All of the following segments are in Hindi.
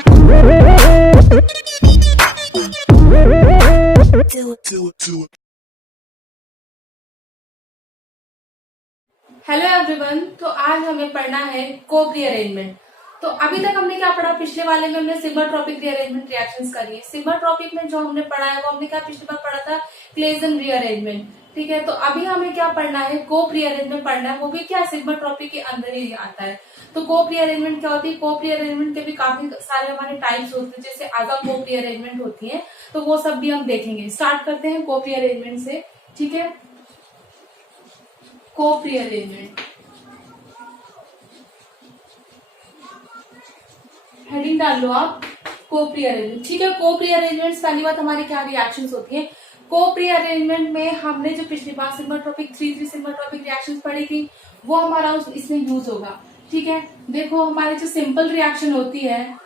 Hello everyone. तो आज हमें पढ़ना है कोप रीअरेंजमेंट। तो अभी तक हमने क्या पढ़ा, पिछले वाले में हमने सिग्माट्रोपिक रीअरेंजमेंट रिएक्शंस करी है। सिग्माट्रोपिक में जो हमने पढ़ा है वो हमने क्या पिछली बार पढ़ा था, क्लेजन रीअरेंजमेंट। ठीक है, तो अभी हमें क्या पढ़ना है, कोप रीअरेंजमेंट पढ़ना है, वो भी क्या सिग्माट्रोपिक के अंदर ही आता है। तो कोप रीअरेंजमेंट क्या होती है, कोप रीअरेंजमेंट के भी काफी सारे हमारे टाइप्स होते हैं, जैसे आगा कोप रीअरेंजमेंट होती है, तो वो सब भी हम देखेंगे। स्टार्ट करते हैं कोप रीअरेंजमेंट से। ठीक है, कोप रीअरेंजमेंट हेडिंग डाल लो आप, कोप रीअरेंजमेंट। ठीक है, कोप रीअरेंजमेंट पहली बात हमारी क्या रिएक्शंस होती है। कोप रीअरेंजमेंट में हमने जो पिछली बार सिग्माट्रोपिक 3 सिग्माट्रोपिक रिएक्शंस पढ़ी थी वो हमारा इसमें यूज होगा। ठीक है, देखो हमारी जो सिंपल रिएक्शन होती है,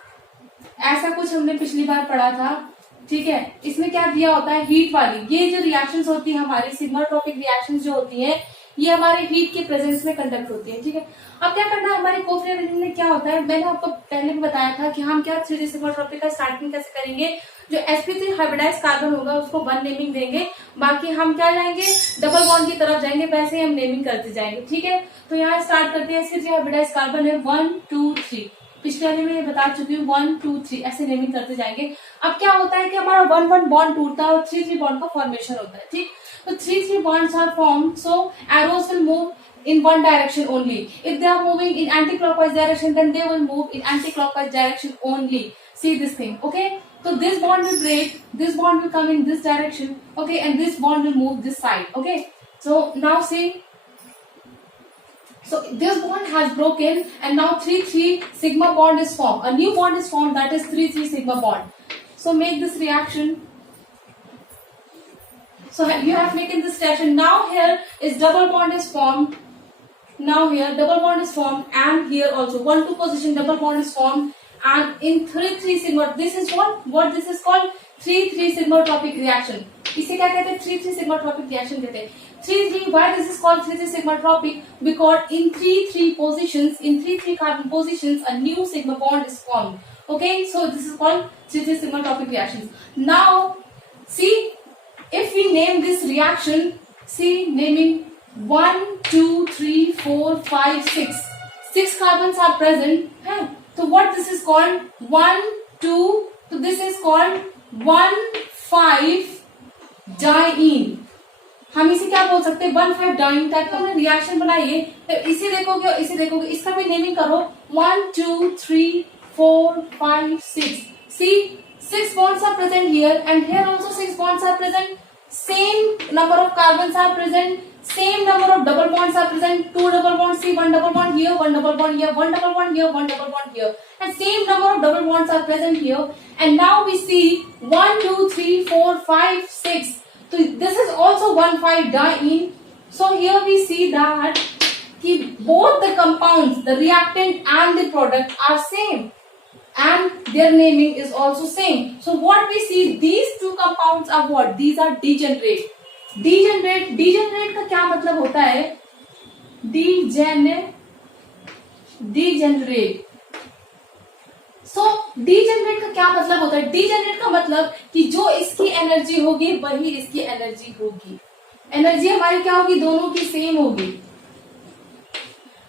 ऐसा कुछ हमने पिछली बार पढ़ा था। ठीक है, इसमें क्या दिया होता है, हीट वाली। ये जो रिएक्शंस होती है हमारी सिग्माट्रोपिक रिएक्शंस जो होती है, ये हमारे हीट के प्रेजेंस में कंडक्ट होती है। ठीक है, अब क्या करना है, हमारे कोप रीअरेंजमेंट में क्या होता है, मैंने आपको पहले भी बताया था कि हम क्या 3D सिग्माट्रोपिक का स्टार्टिंग कैसे करेंगे। जो sp3 हाइब्रिडाइज कार्बन होगा उसको 1 नेमिंग देंगे, बाकी हम क्या जाएंगे, डबल बॉन्ड की तरफ जाएंगे, वैसे ही हम नेमिंग करते जाएंगे। ठीक है, तो यहाँ स्टार्ट करते हैं। sp3 हाइब्रिडाइज कार्बन है 1 2 3, पिछले वाले में ये बता चुकी हूँ 1 2 3 ऐसे नेमिंग करते जाएंगे। अब क्या होता है कि हमारा 1 1 बॉन्ड टूटता है और 3 3 बॉन्ड का फॉर्मेशन होता है। ठीक, so 3 3 bonds are formed, so arrows will move in one direction only. If they are moving in anti-clockwise direction, then they will move in anti-clockwise direction only. See this thing, okay? So this bond will break, this bond will come in this direction, okay, and this bond will move this side, okay? So now see, so this bond has broken, and now 3 3 sigma bond is formed. A new bond is formed, that is 3 3 sigma bond. So make this reaction. So you have taken this reaction. Now here is double bond is formed. Now here double bond is formed, and here also 1 2 position double bond is formed, and in 3 3 sigma, this is what this is called 3 3 sigmatropic reaction. इसे क्या कहते हैं, 3 3 sigmatropic reaction कहते हैं। 3 3 why this is called 3 3 sigmatropic, because in 3 3 positions, in 3 3 carbon positions, a new sigma bond is formed. Okay, so this is called 3 3 sigmatropic reactions. Now see, if we name this reaction, see naming 1 2 3 4 5 6, 6 carbons are present, huh? So what this is called, 1 2, so this is called 1 5 diene. हम इसे क्या बोल सकते हैं, 1 5 डाइन टाइप का हमने रिएक्शन बनाई है। तो इसे देखोगे और इसे देखोगे, इसका भी नेमिंग करो 1 2 3 4 5 6। See, 6 bonds are present here, and here also 6 bonds are present. Same number of carbons are present, same number of double bonds are present, 2 double bonds, see 1 double bond here, 1 double bond here, 1 double bond here, 1 double bond here, and same number of double bonds are present here. And now we see 1 2 3 4 5 6. So this is also 1 5 diene. So here we see that both the compounds, the reactant and the product are same, and their naming is also same. So what we see, these two compounds are what, these are degenerate. Degenerate का क्या मतलब होता है, degenerate. So degenerate का क्या मतलब होता है, degenerate का मतलब कि जो इसकी एनर्जी होगी वही इसकी एनर्जी होगी, एनर्जी हमारी क्या होगी, दोनों की सेम होगी।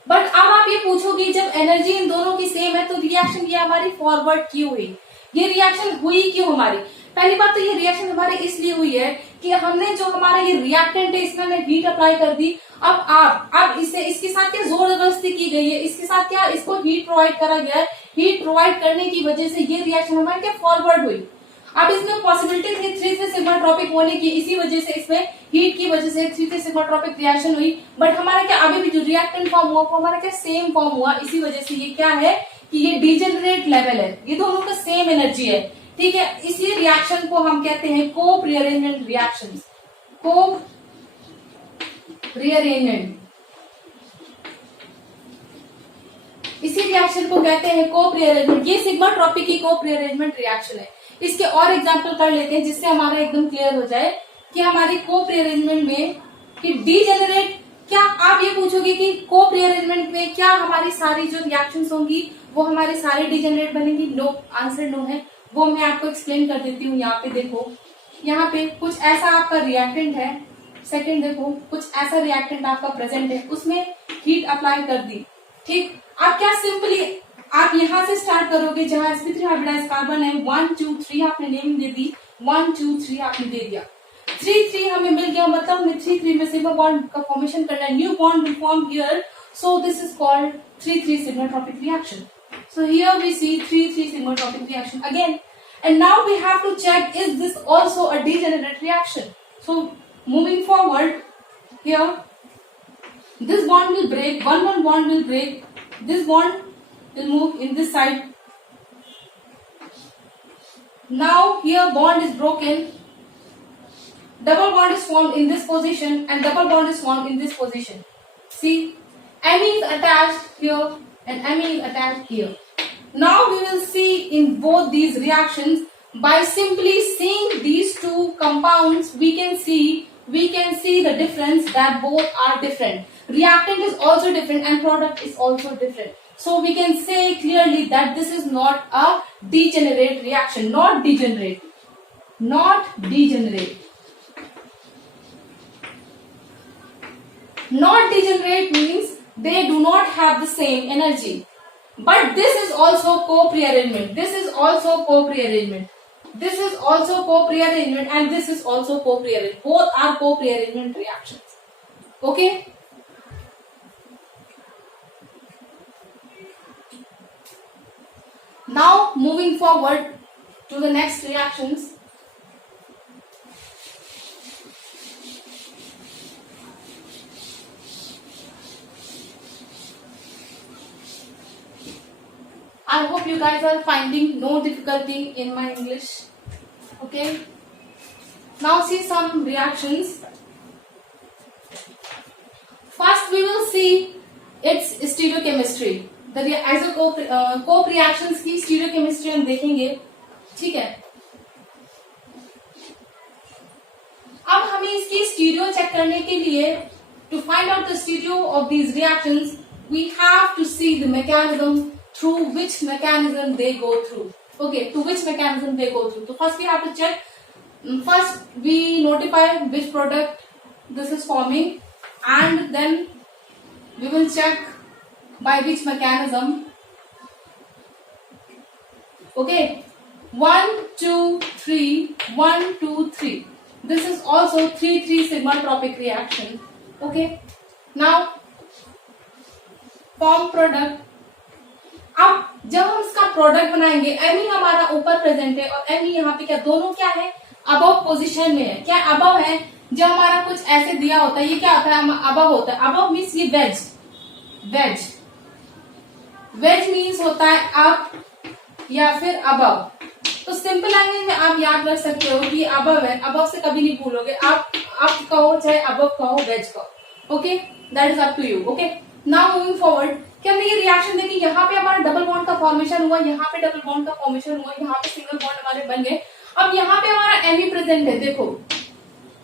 बट अब आप ये पूछोगे, जब एनर्जी इन दोनों की सेम है तो रिएक्शन ये हमारी फॉरवर्ड क्यों हुई, ये रिएक्शन हुई क्यों हमारी। पहली बात तो ये रिएक्शन हमारी इसलिए हुई है कि हमने जो हमारा ये रिएक्टेंट है इसमें हमने हीट अप्लाई कर दी। अब इसे इसके साथ क्या जोर जबरदस्ती की गई है, इसके साथ क्या इसको हीट प्रोवाइड करा गया है, हीट प्रोवाइड करने की वजह से ये रिएक्शन हमारी क्या फॉरवर्ड हुई। अब इसमें पॉसिबिलिटी थी 3 3 सिग्माट्रोपिक होने की, इसी वजह से इसमें हीट की वजह से 3 3 सिग्माट्रोपिक रिएक्शन हुई। बट हमारा क्या अभी भी जो रिएक्टेंट फॉर्म हुआ वो हमारा क्या सेम फॉर्म हुआ, इसी वजह से ये क्या है कि ये डिजेनरेट लेवल है, ये दोनों का सेम एनर्जी है। ठीक है, इसी रिएक्शन को हम कहते हैं कोप रीअरेंजमेंट रिएक्शंस, कोप रीअरेंजमेंट, इसी रिएक्शन को कहते हैं कोप रीअरेंजमेंट। ये सिग्माट्रोपिक की कोप रीअरेंजमेंट रिएक्शन है। इसके और एग्जांपल कर लेते हैं जिससे हमारा एकदम क्लियर हो जाए कि हमारी कोप रीअरेंजमेंट में कि डीजेनरेट, क्या आप ये पूछोगे कि कोप रीअरेंजमेंट में क्या हमारी सारी जो रिएक्शंस होंगी वो हमारे सारे डिजेनरेट बनेंगे? नो, आंसर नो है। वो मैं आपको एक्सप्लेन कर देती हूँ। यहाँ पे देखो, यहाँ पे कुछ ऐसा आपका रिएक्टेंट है, सेकंड देखो कुछ ऐसा रिएक्टेंट आपका प्रेजेंट है, उसमें हीट अप्लाई कर दी, ठीक। आप क्या सिंपली आप यहाँ से स्टार्ट करोगे जहां sp3 हाइब्रिडाइज कार्बन है, 1 2 3 आपने नेम दे दी, 1 2 3 आपने दे दिया, 3 3 हमें मिल गया, मतलब हमें 3 3 में सिग्मा बॉन्ड का फॉर्मेशन करना है, new bond will form here, so this is called 3 3 sigma-tropic reaction. So here we see 3 3 sigma-tropic reaction again, and now we have to check is this also a degenerate reaction. So moving forward, here this bond will break, one bond will break, this bond will move in this side. Now here bond is broken, double bond is formed in this position and double bond is formed in this position. See, Me is attached here and Me is attached here. Now we will see in both these reactions, by simply seeing these two compounds we can see the difference that both are different. Reactant is also different and product is also different. So we can say clearly that this is not a degenerate reaction, not degenerate. Not degenerate means they do not have the same energy. But this is also co-prearrangement. This is also co-prearrangement. This is also co-prearrangement and this is also co-prearrangement. Both are co-prearrangement reactions. Okay? Now moving forward to the next reactions. I hope you guys are finding no difficulty in my English. Okay. Now see some reactions. First we will see its stereochemistry. The cope reactions की stereochemistry हम देखेंगे, ठीक है। अब हमें इसकी stereo चेक करने के लिए, to find out the stereo of these reactions, we have to see the mechanism through which mechanism they go through. Okay, to which mechanism they go through. So first we have to check. First we notify which product this is forming, and then we will check by which mechanism. Okay, 1 2 3 1 2 3. This is also 3 3 sigma-tropic reaction. Okay, now form product. अब जब हम इसका प्रोडक्ट बनाएंगे, एमी हमारा ऊपर प्रेजेंट है और एमी यहाँ पे क्या, दोनों क्या है, अबव पोजीशन में है। क्या अबव है? जब हमारा कुछ ऐसे दिया होता है, ये क्या होता है, अबव होता है। अबव मीन्स ये वेज मीन्स होता है अप या फिर अबव। तो सिंपल लैंग्वेज में आप याद रख सकते हो कि अबव है, अबव से कभी नहीं भूलोगे, आप अप कहो चाहे अबव कहो, वेज कहो। Okay, that is up to you. Okay, now moving forward, कि हमने ये रिएक्शन देखी, यहाँ पे हमारा डबल बॉन्ड का फॉर्मेशन हुआ, यहाँ पे डबल बॉन्ड का फॉर्मेशन हुआ, यहाँ पे सिंगल बॉन्ड हमारे बन गए। अब यहाँ पे हमारा एमी प्रेजेंट है। देखो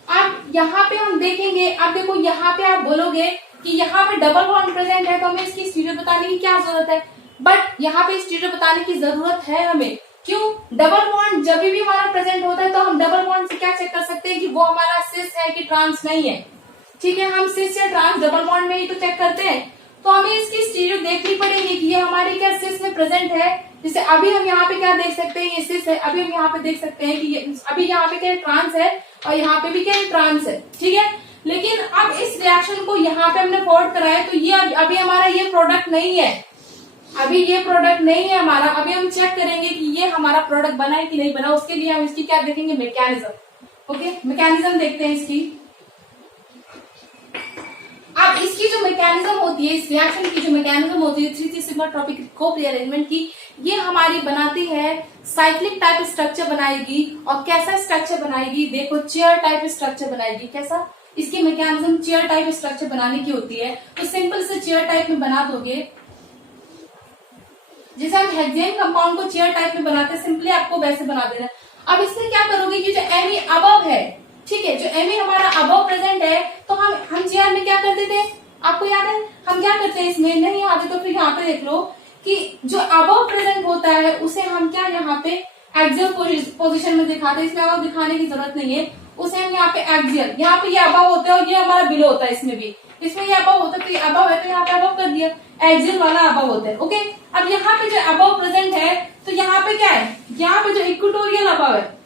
अब यहाँ पे हम देखेंगे, अब देखो यहाँ पे आप बोलोगे कि यहाँ पे डबल बॉन्ड प्रेजेंट है तो हमें इसकी स्टीरियो बताने की क्या जरूरत है, बट यहाँ पे स्टीरियो बताने की जरूरत है हमें। क्यों? डबल बॉन्ड जब भी हमारा प्रेजेंट होता है तो हम डबल बॉन्ड से क्या चेक कर सकते हैं कि वो हमारा सिस है कि ट्रांस नहीं है। ठीक है, हम सिस या ट्रांस डबल बॉन्ड में ही तो चेक करते हैं, तो हमें इसकी स्टीरियो देखनी पड़ेगी कि ये हमारी क्या सिस में प्रेजेंट है। जैसे अभी हम यहाँ पे क्या देख सकते हैं, ये सिस है, अभी हम यहाँ पे देख सकते हैं कि ये अभी यहाँ पे क्या ट्रांस है और यहाँ पे भी क्या ट्रांस है। ठीक है, लेकिन अब इस रिएक्शन को यहाँ पे हमने फॉरवर्ड कराया तो ये अभी हमारा ये प्रोडक्ट नहीं है, अभी ये प्रोडक्ट नहीं है हमारा। अभी हम चेक करेंगे कि ये हमारा प्रोडक्ट बना है कि नहीं बना, उसके लिए हम इसकी क्या देखेंगे, मैकेनिज्म। ओके, मैकेनिज्म देखते हैं इसकी। अब इसकी जो मैकेनिज्म होती है, इस रिएक्शन की जो मैकेनिज्म होती है 3 sigma-tropic co-prearrangement की, ये हमारी बनाती है साइक्लिक टाइप स्ट्रक्चर बनाएगी। और कैसा स्ट्रक्चर बनाएगी, देखो चेयर टाइप स्ट्रक्चर बनाएगी। कैसा? इसकी मैकेनिज्म चेयर टाइप स्ट्रक्चर बनाने की होती है। तो सिंपल से चेयर टाइप में बना दोगे, जैसे हम हेक्सेन कंपाउंड को चेयर टाइप में बनाते हैं, सिंपली आपको वैसे बना देना। अब इसमें क्या करोगे, ये जो एमी अबव है, ठीक है, जो एमी हमारा अबव प्रेजेंट है, तो हम चेयर में क्या करते थे, आपको याद है हम क्या करते हैं, इसमें नहीं याद है तो फिर यहाँ पे देख लो कि जो अबव प्रेजेंट होता है उसे हम क्या यहाँ पे एक्सियल पोजीशन में दिखाते हैं, इसमें अबव दिखाने की जरूरत नहीं है, उसे हम यहाँ पे एक्सियल, यहाँ पे ये अबव होता है और ये हमारा बिलो होता है, इसमें भी, इसमें ये अबव होता है तो ये अबव है तो यहाँ पे अबव कर दिया, एक्सियल वाला अबव होता है। ओके, अब यहाँ पे जो अबव प्रेजेंट है तो यहाँ पे क्या है, यहाँ पे जो इक्वेटोरियल अबव है,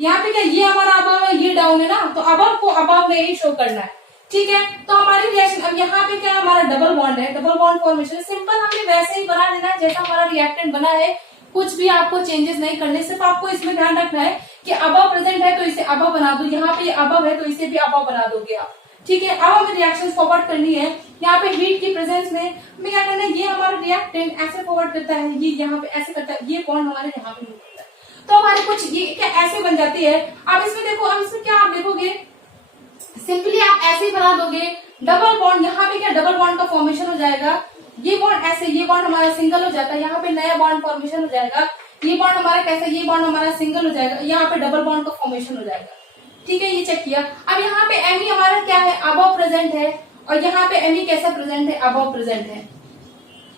यहाँ पे क्या ये हमारा अबव है, ये डाउन है ना, तो अबव को अबव में ही शो करना है। ठीक है, तो हमारी रिएक्शन, अब यहाँ पे क्या हमारा डबल बॉन्ड है, डबल बॉन्ड फॉर्मेशन सिंपल हमने वैसे ही बना देना है जैसा हमारा रिएक्टेंट बना है, कुछ भी आपको चेंजेस नहीं करने, सिर्फ आपको इसमें ध्यान रखना है कि अबव प्रेजेंट है तो इसे अबव बना दो, यहाँ पे अबव है तो इसे भी अबव बना दोगे आप। ठीक है, अब हमें रिएक्शन फॉरवर्ड करनी है, यहाँ पे हीट की प्रेजेंस में हमें क्या करना है, ये हमारा रिएक्टेंट ऐसे फॉरवर्ड करता है, ये यहाँ पे ऐसे करता है, ये बॉन्ड हमारे यहाँ पे करता है, तो हमारे कुछ ये क्या ऐसे बन जाती है। अब इसमें देखो, अब इसमें क्या आप देखोगे, सिंपली आप ऐसे ही बना दोगे डबल बॉन्ड, यहाँ पे क्या डबल बॉन्ड का फॉर्मेशन हो जाएगा, ये बॉन्ड ऐसे, ये बॉन्ड हमारा सिंगल हो जाता है, यहाँ पे नया बॉन्ड फॉर्मेशन हो जाएगा, ये बॉन्ड हमारा कैसा, ये बॉन्ड हमारा सिंगल हो जाएगा, यहाँ पे डबल बॉन्ड का फॉर्मेशन हो जाएगा। ठीक है, ये चेक किया। अब यहाँ पे एमी हमारा क्या है, अबव प्रेजेंट है, और यहाँ पे एमी कैसा प्रेजेंट है, अबव प्रेजेंट है।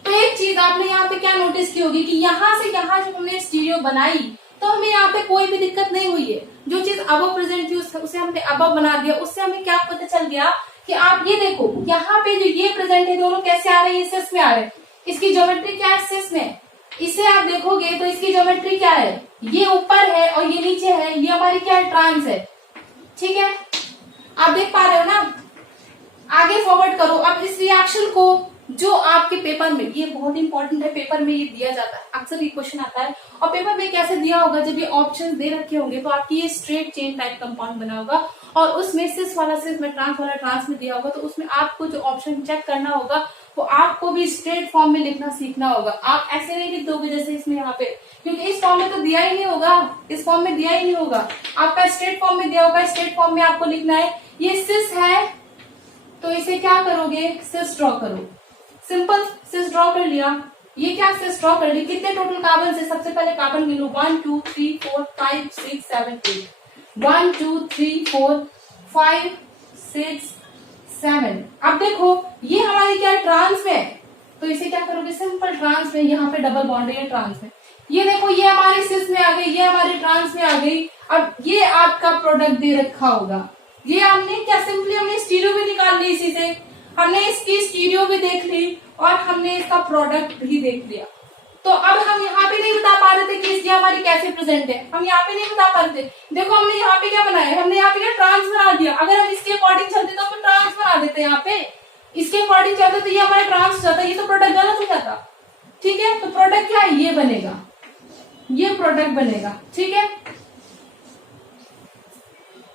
तो एक चीज आपने यहाँ पे क्या नोटिस की होगी कि यहाँ से यहाँ जब हमने स्टीरियो बनाई तो हमें यहाँ पे कोई भी दिक्कत नहीं हुई है, जो चीज अबव प्रेजेंट थी उसे हमने अबव बना दिया, उससे हमें क्या पता चल गया कि आप ये देखो यहाँ पे जो ये प्रेजेंट है दोनों कैसे आ रहे हैं, सिस में आ रहे हैं, इसकी ज्योमेट्री क्या है, सिस में, इसे आप देखोगे तो इसकी ज्योमेट्री क्या है, ये ऊपर है और ये नीचे है, ये हमारी क्या है, ट्रांस है। ठीक है, आप देख पा रहे हो ना, आगे फॉरवर्ड करो। अब इस रिएक्शन को जो आपके पेपर में, ये बहुत इंपॉर्टेंट है, पेपर में ये दिया जाता है, अक्सर ये क्वेश्चन आता है, और पेपर में कैसे दिया होगा, जब ये ऑप्शंस दे रखे होंगे तो आपकी ये स्ट्रेट चेन टाइप कंपाउंड बना होगा, और उसमें सिस वाला सिस में, ट्रांस वाला ट्रांस में दिया होगा, तो उसमें आपको जो ऑप्शन चेक करना होगा वो आपको भी स्ट्रेट फॉर्म में लिखना सीखना होगा। आप ऐसे नहीं लिख दोगे जैसे इसमें यहाँ पे, क्योंकि इस फॉर्म में तो दिया ही नहीं होगा, इस फॉर्म में दिया ही नहीं होगा, आपका स्ट्रेट फॉर्म में दिया होगा, स्ट्रेट फॉर्म में आपको लिखना है। ये सिस है तो इसे क्या करोगे, सिस ड्रॉ करो, सिंपल सिस ड्रॉ कर लिया। ये क्या सिस ड्रॉ कर ली, कितने टोटल कार्बन से, सबसे पहले कार्बन गिनो, 1 2 3 4 5 6 7 8, 1 2 3 4 5 6 7। अब देखो ये हमारी क्या ट्रांस में है, तो इसे क्या करोगे, सिंपल ट्रांस में, यहाँ पे डबल बॉन्ड है, ये ट्रांस में, ये देखो ये हमारी सिस में आ गई, ये हमारी ट्रांस में आ गई। अब ये आपका प्रोडक्ट दे रखा होगा, ये हमने क्या, सिंपली हमने स्टीरियो भी निकाल ली, इसी से हमने इसकी स्टीरियो भी देख ली और हमने इसका प्रोडक्ट भी देख लिया। तो अब हम यहाँ पे नहीं बता पा रहे थे कि इसकी हमारी कैसे प्रेजेंट है, हम यहाँ पे नहीं बता पा रहे थे। देखो हमने यहाँ पे क्या बनाया, हमने यहाँ पे क्या ट्रांस बना दिया, अगर हम इसके अकॉर्डिंग चलते तो हम ट्रांस बना देते, यहाँ पे इसके अकॉर्डिंग चलते तो ये हमारा ट्रांस हो जाता, ये तो प्रोडक्ट गलत हो जाता। ठीक है, तो प्रोडक्ट क्या है, ये बनेगा, ये प्रोडक्ट बनेगा। ठीक है,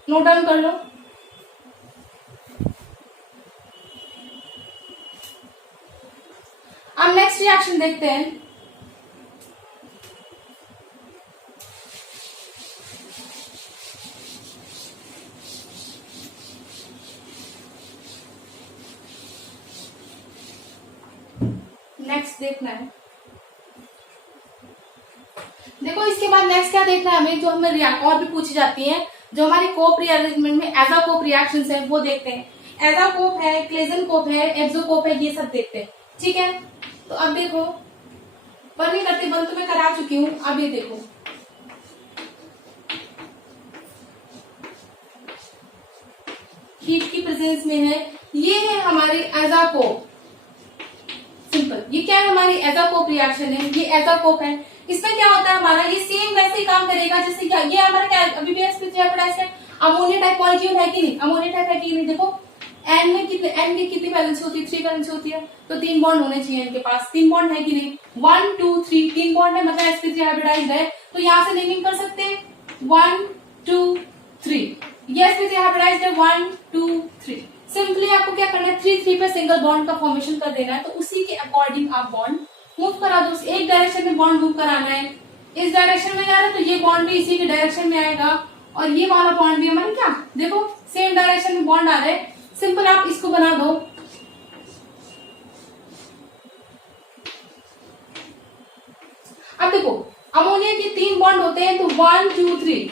नोट डाउन कर लो। अब नेक्स्ट रिएक्शन देखते हैं। नेक्स्ट देखना है, देखो इसके बाद नेक्स्ट क्या देखना है हमें, जो हमें और भी पूछी जाती है, जो हमारे कोप रीअरेंजमेंट में एजाकोप रिएक्शंस है वो देखते हैं। एजाकोप है, क्लेजनकोप है, एक्सोकोप है, ये सब देखते हैं। ठीक है, तो अब देखो, पर नहीं करते, बंद तो मैं करा चुकी हूं। अब ये देखो, हीट की प्रेजेंस में है, ये है हमारी एजाकोप, सिंपल, ये क्या है, हमारी एजाकोप रिएक्शन है, ये एजाकोप है। इसमें क्या होता है हमारा, ये सेम वैसे ही काम करेगा जैसे क्या, ये हमारा क्या, अभी भी sp3 अमोनिया टाइप मॉलिक्यूल है कि नहीं, अमोनिया टाइप है कि नहीं, देखो एन में कितने, एन की कितनी वैलेंसी होती है, 3 वैलेंसी होती है, तो 3 बॉन्ड होने चाहिए इनके पास, 3 बॉन्ड है कि नहीं, 1 2 3, 3 बॉन्ड है, मतलब sp3 हाइब्रिडाइज्ड है, तो यहाँ से नेमिंग कर सकते हैं 1 2 3, ये sp3 हाइब्रिडाइज्ड है 1 2 3। सिंपली आपको क्या करना है, 3 3 पे सिंगल बॉन्ड का फॉर्मेशन कर देना है, तो उसी के अकॉर्डिंग आप बॉन्ड मूव करा दो, एक डायरेक्शन में बॉन्ड मूव कराना है, इस डायरेक्शन में जा रहा है तो ये बॉन्ड भी इसी के डायरेक्शन में आएगा, और ये वाला बॉन्ड भी हमारे क्या, देखो सेम डायरेक्शन में बॉन्ड आ रहे हैं। सिंपल आप इसको बना दो, अब देखो अमोनिया के 3 बॉन्ड होते हैं, तो 1 2 3,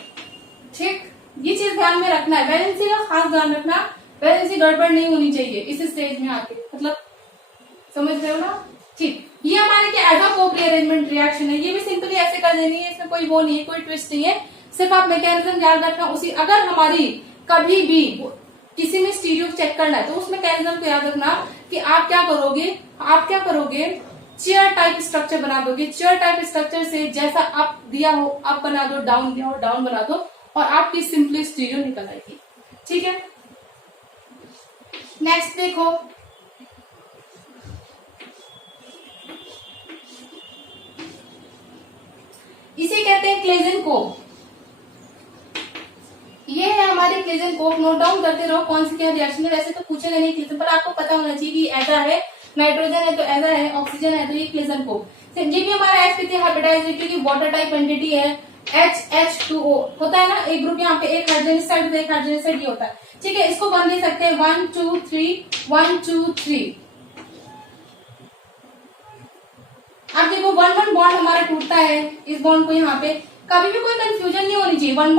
ठीक, ये चीज ध्यान में रखना है, वैलेंसी का खास ध्यान रखना, वैलेंसी गड़बड़ नहीं होनी चाहिए इस स्टेज में आके, मतलब समझ रहे हो ना, ठीक, ये हमारे क्या as a Cope rearrangement reaction है, ये भी सिंपली ऐसे कर देनी है, इसमें कोई वो नहीं है, कोई ट्विस्ट नहीं है, सिर्फ आप मैकेनिज्म याद रखना उसी। अगर हमारी कभी भी किसी में स्टीरियो चेक करना है तो उस मैकेनिज्म को याद रखना कि आप क्या करोगे, चेयर टाइप स्ट्रक्चर बना दोगे, चेयर टाइप स्ट्रक्चर से जैसा अप दिया हो अप बना दो, डाउन दिया हो डाउन बना दो, और आपकी सिंपली स्टीरियो निकल आएगी। ठीक है, नेक्स्ट देखो, इसे कहते हैं क्लेजन कोप। ये है हमारी क्लेजन कोप, नोट डाउन करते रहो कौन सी क्या रिएक्शन है। वैसे तो पूछेगा नहीं क्लेजन, पर आपको पता होना चाहिए कि ऐसा है, नाइट्रोजन है तो ऐसा है, ऑक्सीजन है तो ये क्लेजन कोप। ये भी हमारा sp3 हाइब्रिडाइज्ड है क्योंकि वाटर टाइप एंटिटी है, HH2O होता है ना, एक ग्रुप यहाँ पे एक हाइड्रोजन इस साइड एक हाइड्रोजन इस साइड ये होता है। ठीक है, इसको बन दे सकते हैं 1 2 3 1 2 3। अब देखो 1 बॉन्ड हमारा टूटता है, इस बॉन्ड को यहाँ पे कभी भी कोई कंफ्यूजन नहीं होनी चाहिए। 1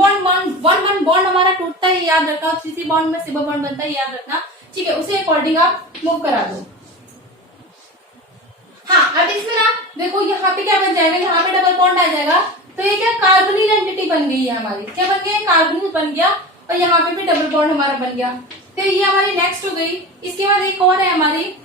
बॉन्ड हमारा टूटता है, याद रखना। 3 बॉन्ड में सिबा बॉन्ड बनता है, याद रखना। ठीक है, उसे अकॉर्डिंग आप मूव करा दो। हाँ, अब इसमें ना देखो यहाँ पे क्या बन जाएगा, यहाँ पे डबल बॉन्ड आ जाएगा, तो ये क्या कार्बोनिल एंटिटी बन गई है हमारी। क्या बन गया, कार्बोनिल बन गया, और यहाँ पे भी डबल बॉन्ड हमारा बन गया। तो ये हमारी नेक्स्ट हो गई। इसके बाद एक और है हमारी,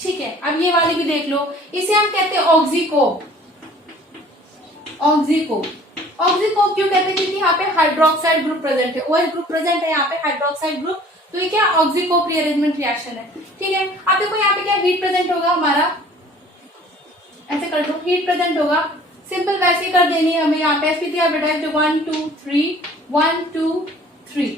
ठीक है, अब ये वाली भी देख लो, इसे हम कहते हैं ऑक्सीकोप। ऑक्सीकोप क्यों कहते हैं, क्योंकि यहाँ पे हाइड्रोक्साइड ग्रुप प्रेजेंट है, OH ग्रुप प्रेजेंट है यहाँ पे, हाइड्रोक्साइड ग्रुप, तो ये क्या ऑक्सीकोप रीअरेंजमेंट रिएक्शन है। ठीक है, अब देखो यहाँ पे क्या हीट प्रेजेंट होगा हमारा, ऐसे कर दो, हीट प्रेजेंट होगा, सिंपल वैसे कर देनी है हमें। यहाँ पे sp3 हाइब्रिडाइज्ड 1 2 3 1 2 3,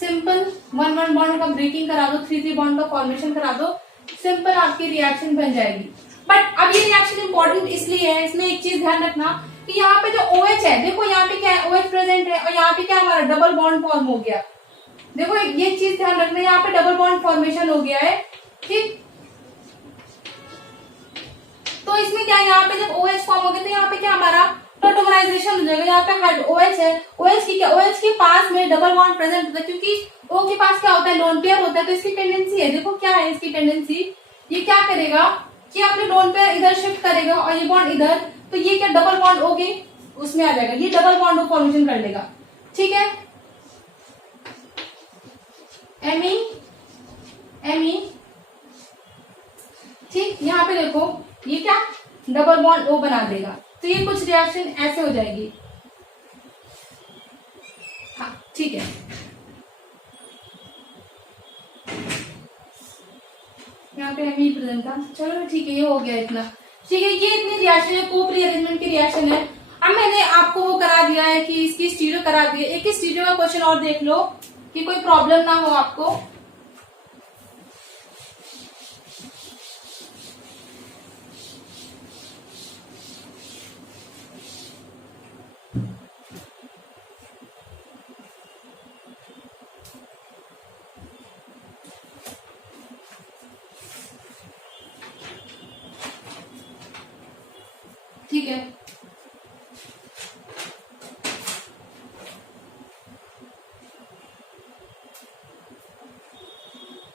सिंपल 1 बॉन्ड का ब्रेकिंग करा दो, 3 बॉन्ड का फॉर्मेशन करा दो, सिंपल आपकी रिएक्शन बन जाएगी। बट अब ये रिएक्शन इंपॉर्टेंट इसलिए है, इसमें एक चीज ध्यान रखना कि यहाँ पे जो OH है, देखो यहाँ पे क्या है, OH प्रेजेंट है, और यहाँ पे क्या हमारा डबल बॉन्ड फॉर्म हो गया। देखो ये चीज ध्यान रखना, यहाँ पे डबल बॉन्ड फॉर्मेशन हो गया है। ठीक, तो इसमें क्या है, यहाँ पे जब OH फॉर्म हो गया तो यहाँ पे क्या हमारा प्रोटोमराइजेशन हो जाएगा। यहाँ पे OH है, OH की क्या, OH के पास में डबल बॉन्ड प्रेजेंट होता है, क्योंकि O के पास क्या होता है, लोन पेयर होता है, तो इसकी टेंडेंसी है, देखो क्या है इसकी टेंडेंसी, ये क्या करेगा कि अपने लोन पेयर इधर शिफ्ट करेगा और ये बॉन्ड इधर, तो ये क्या डबल बॉन्ड O के उसमें आ जाएगा, ये डबल बॉन्ड फॉर्मेशन कर लेगा। ठीक है, एमी, ठीक, यहाँ पे देखो ये क्या डबल बॉन्ड O बना देगा, तो ये कुछ रिएक्शन ऐसे हो जाएगी। हाँ ठीक है, यहाँ पे एमी प्रेजेंट था, चलो ठीक है, ये हो गया इतना। ठीक है, ये इतनी रिएक्शन है, कोप रीअरेंजमेंट की रिएक्शन है। अब मैंने आपको वो करा दिया है कि इसकी स्टीरियो करा दी है। एक स्टीरियो का क्वेश्चन और देख लो कि कोई प्रॉब्लम ना हो आपको। ठीक है,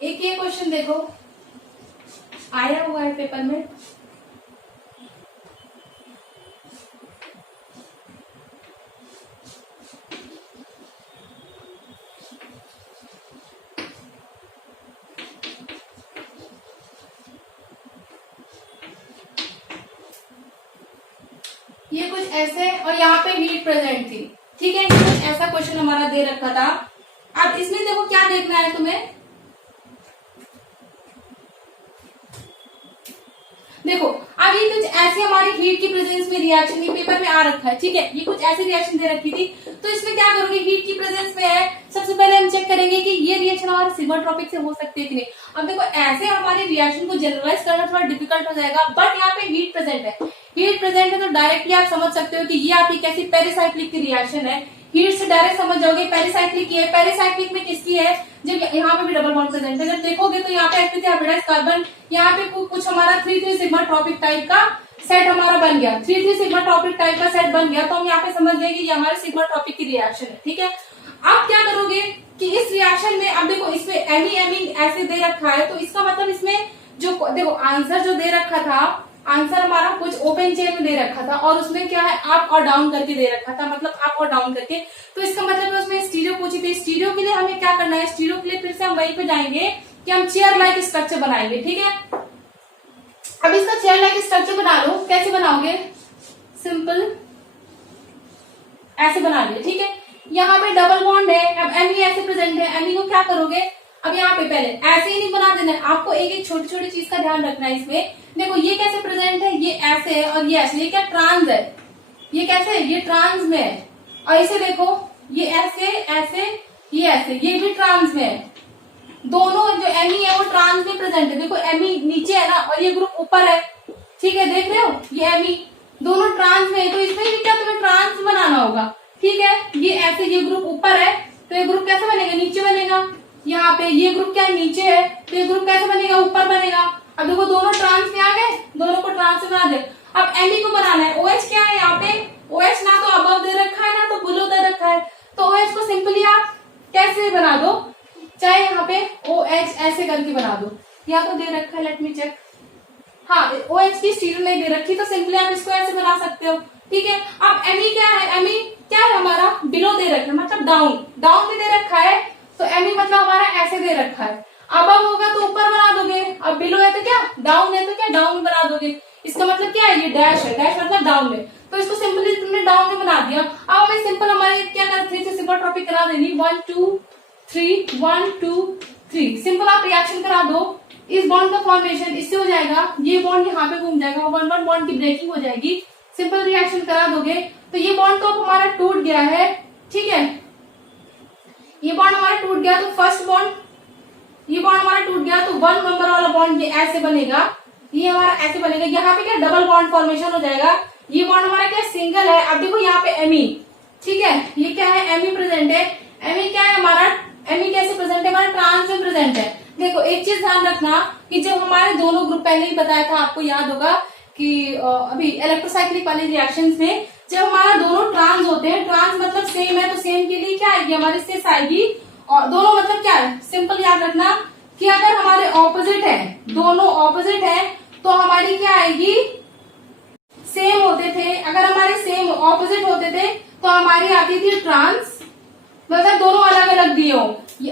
एक ये क्वेश्चन देखो आया हुआ है पेपर में, ये कुछ ऐसे, और यहाँ पे हीट प्रेजेंट थी। ठीक है, ये कुछ ऐसा क्वेश्चन हमारा दे रखा था। अब इसमें देखो क्या देखना है तुम्हें, देखो अब ये कुछ ऐसे हमारी हीट की प्रेजेंस में रिएक्शन ये पेपर में आ रखा है। ठीक है, ये कुछ ऐसी रिएक्शन दे रखी थी, तो इसमें क्या करोगे, हीट की प्रेजेंस में है, सबसे पहले हम चेक करेंगे कि ये रिएक्शन हमारे सिमोट्रोपिक से हो सकती है कि नहीं। अब देखो ऐसे हमारे रिएक्शन को जनरलाइज करना थोड़ा डिफिकल्ट हो जाएगा, बट यहाँ पे हीट प्रेजेंट है तो डायरेक्टली आप समझ सकते हो कि ये आपकी कैसी पेरिसाइक्लिक की रिएक्शन है। हीट से डायरेक्ट समझ जाओगे पेरिसाइक्लिक की है। पेरिसाइक्लिक में किसकी है, जब यहाँ पे भी डबल बॉन्ड प्रेजेंट है, जब देखोगे तो यहाँ पे एक्टिव हाइब्रिडाइज कार्बन, यहाँ पे कुछ हमारा 3,3 सिग्मा ट्रॉपिक टाइप का सेट हमारा बन गया, 3,3 सिग्मा ट्रॉपिक टाइप का सेट बन गया, तो हम यहाँ पे समझ गए कि ये हमारे सिग्मा ट्रॉपिक की रिएक्शन है। ठीक है, अब क्या करोगे कि इस रिएक्शन में, अब देखो इसमें एमी ऐसे दे रखा है, तो इसका मतलब इसमें जो देखो आंसर जो दे रखा था, आंसर हमारा कुछ ओपन चेन में दे रखा था और उसमें क्या है अप और डाउन करके दे रखा था, मतलब अप और डाउन करके, तो इसका मतलब है उसमें स्टीरियो पूछी थी। स्टीरियो के लिए हमें क्या करना है, स्टीरियो के लिए फिर से हम वहीं पे जाएंगे कि हम चेयर लाइक स्ट्रक्चर बनाएंगे। ठीक है, अब इसका चेयर लाइक स्ट्रक्चर बना लो, कैसे बनाओगे, सिंपल ऐसे बना लिया। ठीक है, यहाँ पे डबल बॉन्ड है, अब एमी ऐसे प्रेजेंट है, एमी को क्या करोगे, अब यहाँ पे पहले ऐसे ही नहीं बना देना, आपको एक एक छोटी छोटी चीज का ध्यान रखना है इसमें। देखो ये कैसे प्रेजेंट है, ये ऐसे है और ये ऐसे, ये क्या ट्रांस है, ये कैसे है, ये ट्रांस में है, और इसे देखो ये ऐसे ऐसे, ये ऐसे, ये भी ट्रांस में है, दोनों जो एमी है वो ट्रांस में प्रेजेंट है। देखो एमी नीचे है ना और ये ग्रुप ऊपर है, ठीक है, देख रहे हो, ये एमी दोनों ट्रांस में है, तो इसमें भी क्या तुम्हें ट्रांस बनाना होगा। ठीक है, ये ऐसे, ये ग्रुप ऊपर है तो ये ग्रुप कैसे बनेगा, नीचे बनेगा, यहाँ पे ये ग्रुप क्या है, नीचे है, तो ये ग्रुप कैसे बनेगा, ऊपर बनेगा। अब देखो दोनों ट्रांस में आ गए, दोनों को ट्रांस में बना दे। अब एमी को बनाना है, OH क्या है यहाँ पे, OH ना तो अबव दे रखा है ना तो बिलो दे रखा है, तो OH को सिंपली आप कैसे बना दो, चाहे यहाँ पे OH ऐसे करके बना दो, या तो दे रखा है, लेट मी चेक, हाँ OH की स्टीरियो नहीं दे रखी तो सिंपली आप इसको ऐसे बना सकते हो। ठीक है, अब एमी क्या है, एमी क्या है हमारा, बिलो दे रखा है, मतलब डाउन, डाउन भी दे रखा है, तो एमी मतलब हमारा ऐसे दे रखा है, अबव होगा तो ऊपर बना दोगे, अब बिलो है तो क्या, डाउन है तो क्या डाउन बना दोगे, इसका मतलब क्या है, ये डैश है, डैश मतलब डाउन में, तो इसको सिंपली तुमने डाउन में बना दिया। अब हमें सिंपल हमारे क्या करना, 3 से सिंपल ट्रॉपिक करा देनी, 1 2 3 1 2 3, सिंपल आप रिएक्शन करा दो, इस बॉन्ड का फॉर्मेशन इससे हो जाएगा, ये बॉन्ड यहाँ पे घूम जाएगा, 1 बॉन्ड की ब्रेकिंग हो जाएगी, सिंपल रिएक्शन करा दोगे तो ये बॉन्ड तो अब हमारा टूट गया है। ठीक है, ये बॉन्ड हमारा टूट गया, तो फर्स्ट बॉन्ड, ये बॉन्ड हमारा टूट गया, तो 1 नंबर वाला बॉन्ड ये ऐसे बनेगा, ये हमारा ऐसे बनेगा, यहाँ पे क्या डबल बॉन्ड फॉर्मेशन हो जाएगा, ये बॉन्ड हमारा क्या सिंगल है। अब देखो यहाँ पे एमी, ठीक है, ये क्या है, एमी प्रेजेंट है, एमी क्या है हमारा, एमी कैसे प्रेजेंट है, हमारा ट्रांस में प्रेजेंट है। देखो एक चीज ध्यान रखना कि जब हमारे दोनों ग्रुप, पहले ही बताया था आपको, याद होगा कि अभी इलेक्ट्रोसाइक्लिक वाले रिएक्शंस में जब हमारा दोनों ट्रांस होते हैं, ट्रांस मतलब सेम है, तो सेम के लिए क्या आएगी हमारी सिस आएगी, और दोनों मतलब क्या है, सिंपल याद रखना कि अगर हमारे ऑपोजिट है, दोनों ऑपोजिट है, तो हमारी क्या आएगी, सेम होते थे, अगर हमारे सेम ऑपोजिट होते थे तो हमारी आती थी ट्रांस, मतलब दोनों अलग अलग दिए हो,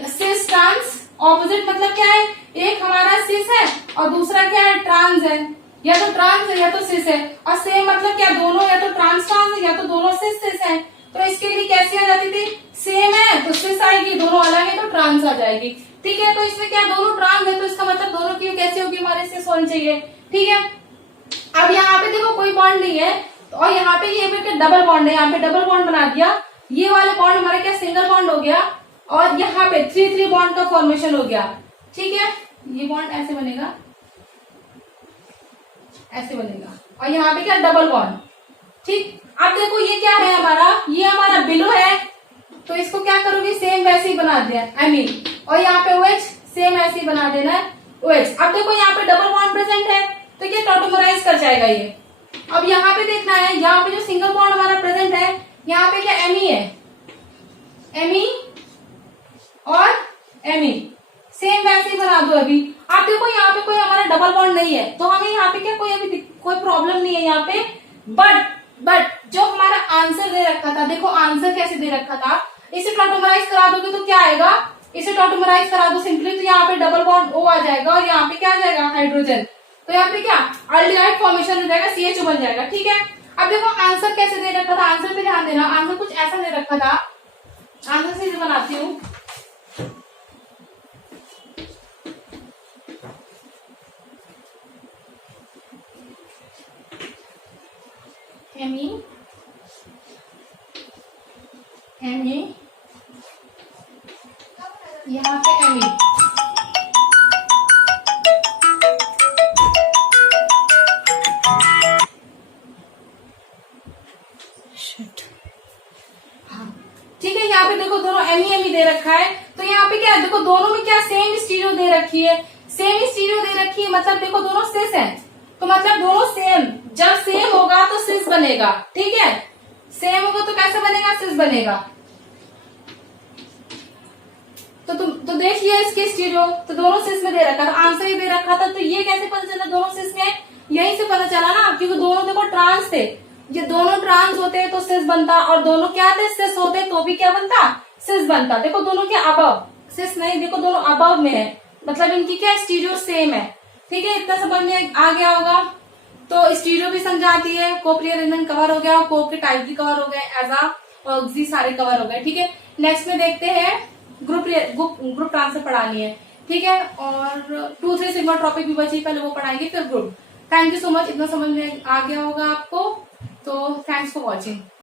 सिस ट्रांस, ऑपोजिट मतलब क्या है, एक हमारा सिस है और दूसरा क्या है, ट्रांस है, या तो ट्रांस है या तो सिस है, और सेम मतलब क्या, दोनों या तो ट्रांस ट्रांस है या तो दोनों सिस सिस है, तो इसके लिए कैसी आ जाती थी, सेम है तो सिस आएगी, दोनों अलग है तो ट्रांस आ जाएगी। ठीक है, तो इसमें क्या, दोनों ट्रांस है तो इसका मतलब दोनों की कैसी होगी, हमारे सिस होनी चाहिए। ठीक है, अब यहाँ पे देखो कोई बॉन्ड नहीं है, और यहाँ पे ये डबल बॉन्ड है, यहाँ पे डबल बॉन्ड बना दिया, ये वाले बॉन्ड हमारा क्या सिंगल बॉन्ड हो गया, और यहाँ पे 3 बॉन्ड का फॉर्मेशन हो गया। ठीक है, ये बॉन्ड ऐसे बनेगा, ऐसे बनेगा, और यहाँ पे क्या डबल बॉन्ड। ठीक, अब देखो ये क्या है हमारा, ये हमारा बिलो है, तो इसको क्या करोगे, सेम वैसे ही बना दिया एमी, और यहाँ पे OH सेम ऐसे ही बना देना है OH। अब देखो यहाँ पे डबल बॉन्ड प्रेजेंट है तो ये टॉटोमराइज कर जाएगा ये। अब यहाँ पे देखना है, यहाँ पे जो सिंगल बॉन्ड हमारा प्रेजेंट है, यहाँ पे क्या एमी है, एमी और एमी सेम वैसे ही बना दो। अभी आप देखो यहाँ पे कोई हमारा डबल बॉन्ड नहीं है, तो हमें यहाँ पे क्या कोई अभी कोई प्रॉब्लम नहीं है यहाँ पे, बट जो हमारा आंसर दे रखा था, देखो आंसर कैसे दे रखा था, इसे टॉटोमराइज करा दोगे तो क्या आएगा, इसे टॉटोमराइज करा दो सिंपली, तो यहाँ पे डबल बॉन्ड O आ जाएगा, और यहाँ पे क्या आ जाएगा, हाइड्रोजन, तो यहाँ पे क्या अल्डिहाइड फॉर्मेशन हो जाएगा, CHO बन जाएगा। ठीक है, अब देखो आंसर कैसे दे रखा था, आंसर पे ध्यान देना, आंसर कुछ ऐसा दे रखा था, आंसर से बनाती हूँ, एमी एमी, यहाँ पे एमी, हाँ दे रखा है, तो यहाँ पे क्या है, देखो दोनों में क्या सेम स्टीरियो दे रखी है, सेम स्टीरियो दे रखी है, मतलब देखो दोनों सिस है, तो मतलब दोनों सेम, जब सेम होगा तो सिस बनेगा, ठीक है, सेम होगा तो कैसे बनेगा, सिस बनेगा। तो देखिए इसके स्टीरियो, तो दोनों सिस में दे रखा था, आंसर ही दे रखा था, तो ये कैसे पता चला दोनों सिस में, यहीं से पता चला ना, क्योंकि दोनों देखो ट्रांस थे, ये दोनों ट्रांस होते तो सिस बनता, और दोनों क्या थे, सिस होते तो भी क्या बनता, सिस बनता। देखो दोनों के अबव, सिस नहीं, देखो दोनों अबव में है, मतलब इनकी क्या स्टीरियो सेम है, ठीक है, इतना समझ में आ गया होगा। तो स्टीरियो भी समझाती है, कोक्लियर रीजन कवर हो गया, कोक के टाइप भी कवर हो गए, एजा और जी सारे कवर हो गए, ठीक है। नेक्स्ट में देखते हैं ग्रुप ट्रांसफर पढ़ानी है, ठीक है, और 2-3 सिग्मा टॉपिक भी बची, पहले वो पढ़ाएंगे फिर group. Thank you so much, इतना समझ में आ गया होगा आपको, तो थैंक्स फॉर वॉचिंग।